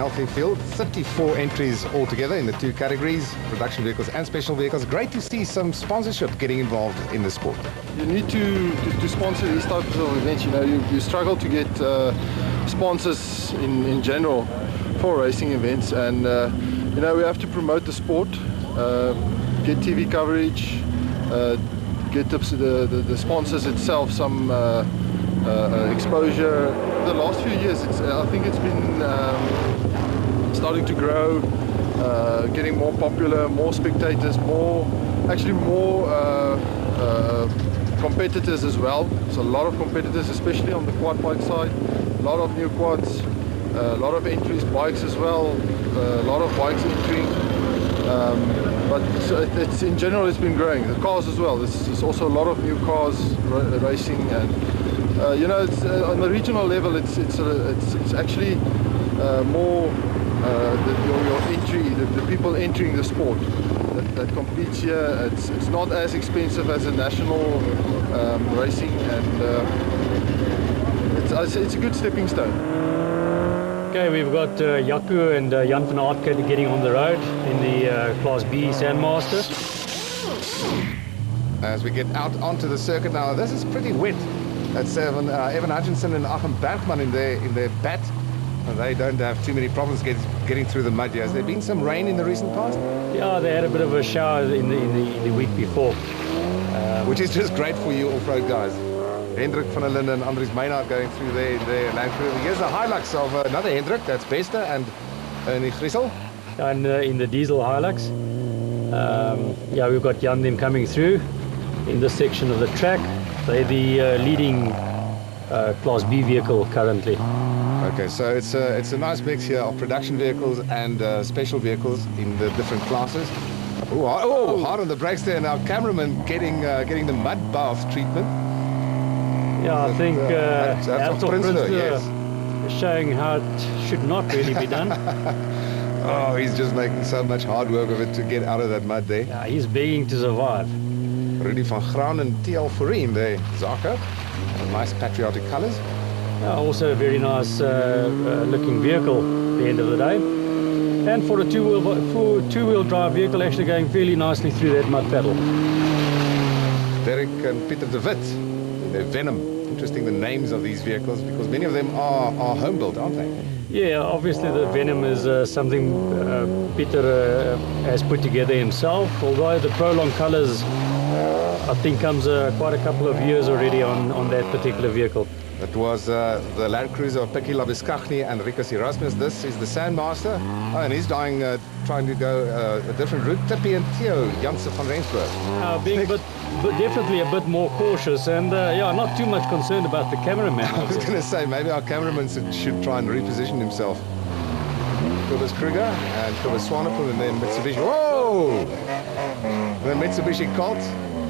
Healthy field, 34 entries altogether in the two categories, production vehicles and special vehicles. Great to see some sponsorship getting involved in the sport. You need to sponsor these types of events. You know, you struggle to get sponsors in general for racing events, and you know, we have to promote the sport, get TV coverage, get the sponsors itself some exposure. The last few years, I think it's been starting to grow, getting more popular, more spectators, more competitors as well. So a lot of competitors, especially on the quad bike side, a lot of new quads, a lot of entries, bikes as well, a lot of bikes entering. But it's in general, it's been growing. The cars as well. There's also a lot of new cars racing, and you know, it's on the regional level. It's actually more your entry, the people entering the sport that competes here. It's not as expensive as a national racing, and it's a good stepping stone. Okay, we've got Jaco and Jan van Aert getting on the road in the Class B Sandmaster. As we get out onto the circuit now, this is pretty wet. That's Evan Hutchinson and Achim Bergman in their bat. They don't have too many problems getting through the mud here. Has there been some rain in the recent past? Yeah, they had a bit of a shower in the week before. Which is just great for you off-road guys. Hendrik van der Linden and Andries Meinhardt going through their Land Cruiser. Here's the Hilux of another Hendrik, that's Bester and Ernie Griesel. And in the diesel Hilux. Yeah, we've got Jan them coming through in this section of the track. They're the leading Class B vehicle currently. Okay, so it's a nice mix here of production vehicles and special vehicles in the different classes. Oh, hard on the brakes there. Now cameraman getting the mud bath treatment. Yeah, I think that's Prinsloo, yes. Showing how it should not really be done. Oh, he's just making so much hard work of it to get out of that mud there. Yeah, he's begging to survive. Rudy van Graan and TL Foreen there, Zaka. Nice patriotic colours. Yeah, also a very nice looking vehicle at the end of the day. And for a two-wheel drive vehicle, actually going fairly nicely through that mud paddle. Derek and Pieter de Wit, their Venom. Interesting the names of these vehicles, because many of them are home built, aren't they? Yeah, obviously the Venom is something Pieter has put together himself, although the Prolong colours I think comes quite a couple of years already on that particular vehicle. That was the Land Cruiser of Picky Labuschagne and Rikus Erasmus. This is the Sandmaster. Oh, and he's trying to go a different route. Tippy and Theo Janssen van Rensburg. Being but definitely a bit more cautious, and yeah, not too much concerned about the cameraman. I was going to say, maybe our cameraman should try and reposition himself. Kobus Kruger and Kobus Swanepoel, and then Mitsubishi. Whoa! The Mitsubishi Colt.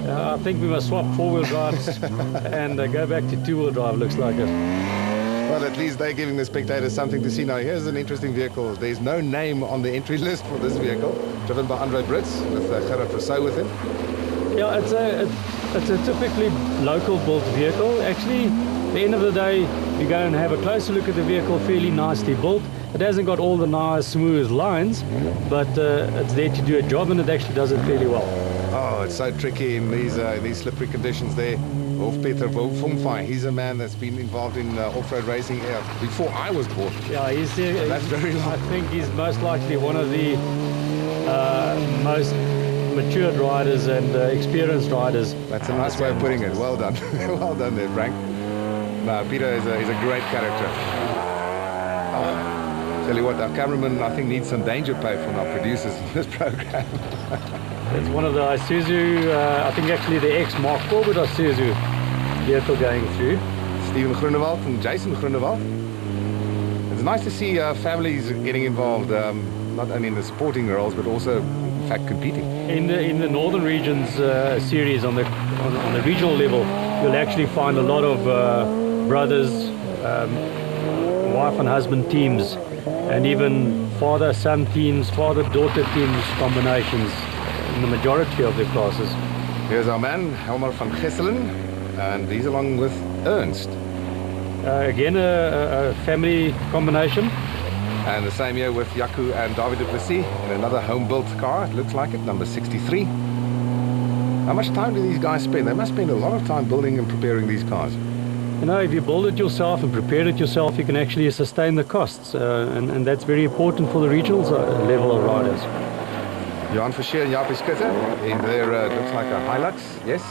I think we must swap four-wheel drives and go back to two-wheel drive, looks like it. Well, at least they're giving the spectators something to see. Now, here's an interesting vehicle. There's no name on the entry list for this vehicle, driven by Andre Brits, with Gerard Rousseau with him. Yeah, it's a typically local-built vehicle. Actually, at the end of the day, you go and have a closer look at the vehicle, fairly nicely built. It hasn't got all the nice, smooth lines, but it's there to do a job, and it actually does it fairly well. Oh, it's so tricky in these slippery conditions there. Wolf-Peter Wolfumfai, he's a man that's been involved in off-road racing before I was born. Yeah, he's there. That's very long. I think he's most likely one of the most matured riders and experienced riders. That's a nice way of putting it. Well done. Well done there, Frank. No, Peter is a great character. Tell you what, our cameraman, I think, needs some danger pay from our producers in this program. It's one of the Isuzu, I think actually the ex-Mark Corbett Isuzu vehicle going through. Steven Groenewald and Jason Groenewald. It's nice to see families getting involved, not only in the supporting roles, but also, in fact, competing. In the Northern Regions series on the regional level, you'll actually find a lot of brothers, wife and husband teams, and even father-son teams, father-daughter teams combinations in the majority of the classes. Here's our man, Helmer van Gesselen, and he's along with Ernst. Again, a family combination. And the same here with Yaku and David Duplessis in another home-built car, it looks like it, number 63. How much time do these guys spend? They must spend a lot of time building and preparing these cars. You know, if you build it yourself and prepare it yourself, you can actually sustain the costs, and that's very important for the regional level of riders. Johan Fischer and Jaapie Skutte in there, looks like a Hilux, yes?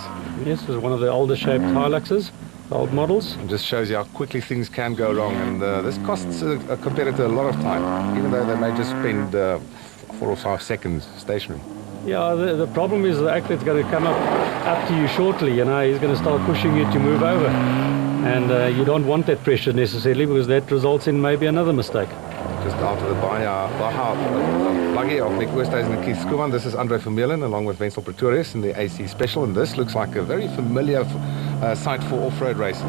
Yes, it's one of the older shaped Hiluxes, the old models. It just shows you how quickly things can go wrong, and this costs a competitor a lot of time, even though they may just spend 4 or 5 seconds stationary. Yeah, the problem is the athlete's going to come up to you shortly, you know, he's going to start pushing you to move over. And you don't want that pressure necessarily, because that results in maybe another mistake. Just after the Baja buggy of Nick Oosthuizen and Keith Skuman, this is Andre Vermeulen along with Wenzel Pretorius in the AC Special, and this looks like a very familiar site for off-road races.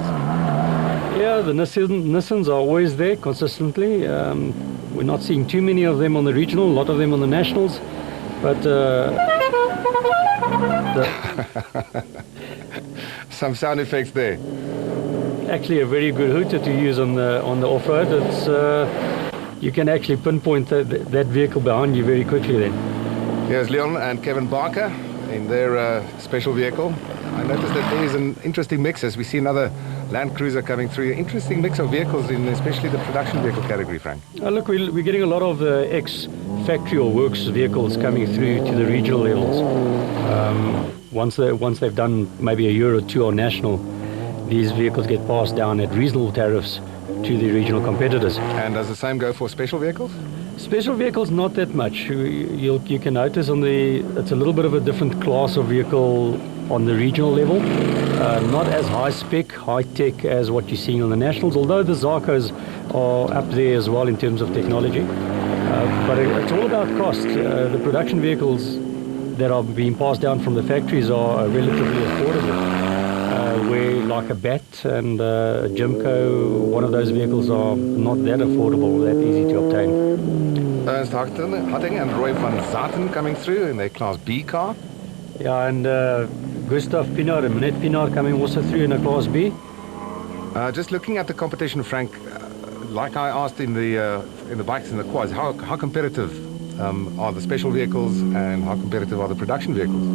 Yeah, the Nissans are always there consistently. We're not seeing too many of them on the regional, a lot of them on the nationals, but some sound effects there. Actually a very good hooter to use on the off-road. It's you can actually pinpoint that vehicle behind you very quickly then. Here's Leon and Kevin Barker in their special vehicle. I noticed that there is an interesting mix as we see another Land Cruiser coming through. Interesting mix of vehicles in especially the production vehicle category, Frank. Look, we're getting a lot of ex-factory or works vehicles coming through to the regional levels. Once they've done maybe a year or two on national, these vehicles get passed down at reasonable tariffs to the regional competitors. And does the same go for special vehicles? Special vehicles, not that much. You can notice it's a little bit of a different class of vehicle on the regional level. Not as high spec, high tech as what you're seeing on the nationals, although the Zarcos are up there as well in terms of technology. But it's all about cost. The production vehicles that are being passed down from the factories are relatively affordable. Where like a BAT and a Jimco, one of those vehicles are not that affordable, that easy to obtain. Ernst Hutting and Roy van Zaten coming through in their Class B car. Yeah, and Gustav Pinaar and Minette Pinaar coming also through in a Class B. Just looking at the competition, Frank, like I asked in the bikes and the quads, how competitive are the special vehicles and how competitive are the production vehicles?